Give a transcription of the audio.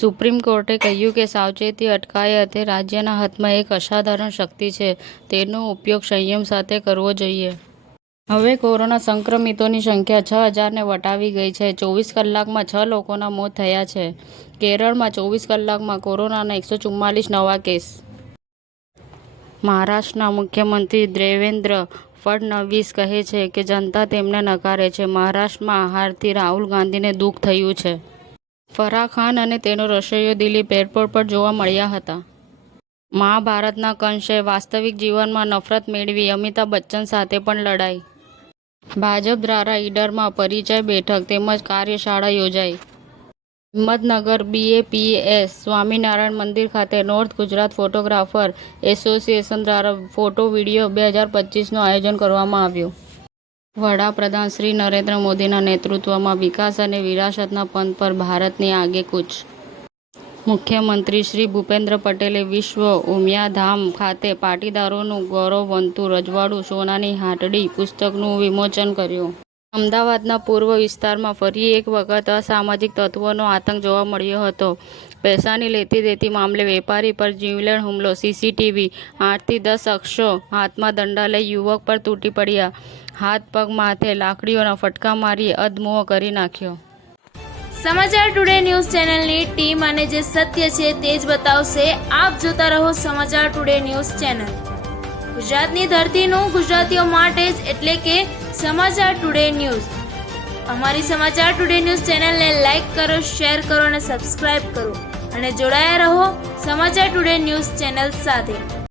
Supreme કોર્ટે કહ્યું કે સાવચેતી અટકાયત એ રાજ્યના હાથમાં એક અસાધારણ શક્તિ છે. તેનો ઉપયોગ સંયમ સાથે કરવો જોઈએ. હવે કોરોના સંક્રમિતોની સંખ્યા 6,000ને વટાવી ગઈ છે. 24 કલાકમાં 6 લોકોના મોત થયા છે. કેરળમાં 24 કલાકમાં કોરોનાના 144 નવા કેસ. મહારાષ્ટ્રના મુખ્યમંત્રી દેવેન્દ્ર ફડણવીસ કહે છે કે જનતા તેમને નકારે છે. મહારાષ્ટ્રમાં હારથી રાહુલ ગાંધીને દુઃખ થયું છે. ફરાહ ખાન અને તેનો રસોઈયો દિલીપ એરપોર્ટ પર જોવા મળ્યા હતા. મહાભારતના કંસે વાસ્તવિક જીવનમાં નફરત મેળવી, અમિતાભ બચ્ચન સાથે પણ લડાઈ. ભાજપ દ્વારા ઈડરમાં પરિચય બેઠક તેમજ કાર્યશાળા યોજાઈ. હિંમતનગર BAPS સ્વામિનારાયણ મંદિર ખાતે નોર્થ ગુજરાત ફોટોગ્રાફર એસોસિએશન દ્વારા ફોટો વિડિયો 2025નું આયોજન કરવામાં આવ્યું. વડાપ્રધાન શ્રી નરેન્દ્ર મોદીના નેતૃત્વમાં વિકાસ અને વિરાસતના પંથ પર ભારતની આગેકૂચ. મુખ્યમંત્રી શ્રી ભૂપેન્દ્ર પટેલે વિશ્વ ઉમિયાધામ ખાતે પાટીદારોનું ગૌરવવંતું રજવાડું સોનાની હાટડી પુસ્તકનું વિમોચન કર્યું. અમદાવાદના પૂર્વ વિસ્તારમાં ફરી એક વખત અસામાજિક તત્વોનો આતંક જોવા મળ્યો હતો. પૈસાની લેતી દેતી મામલે વેપારી પર જીવલેણ હુમલો. CCTV 8થી 10 શખ્સો હાથમાં દંડા લઈ યુવક પર તૂટી પડ્યા. હાથ પગ માથે લાકડીઓના ફટકા મારી અધમુઓ કરી નાખ્યો. સમાચાર ટુડે ન્યૂઝ ચેનલની ટીમ અને જે સત્ય છે તે જ બતાવશે. આપ જોતા રહો સમાચાર ટુડે ન્યૂઝ ચેનલ. ગુજરાતની ધરતીનું ગુજરાતીઓ માટે જ, એટલે કે સમાચાર ટુડે ન્યૂઝ. અમારી સમાચાર ટુડે ન્યૂઝ ચેનલને લાઈક કરો, શેર કરો અને સબસ્ક્રાઇબ કરો અને જોડાયા રહો સમાચાર ટુડે ન્યૂઝ ચેનલ સાથે.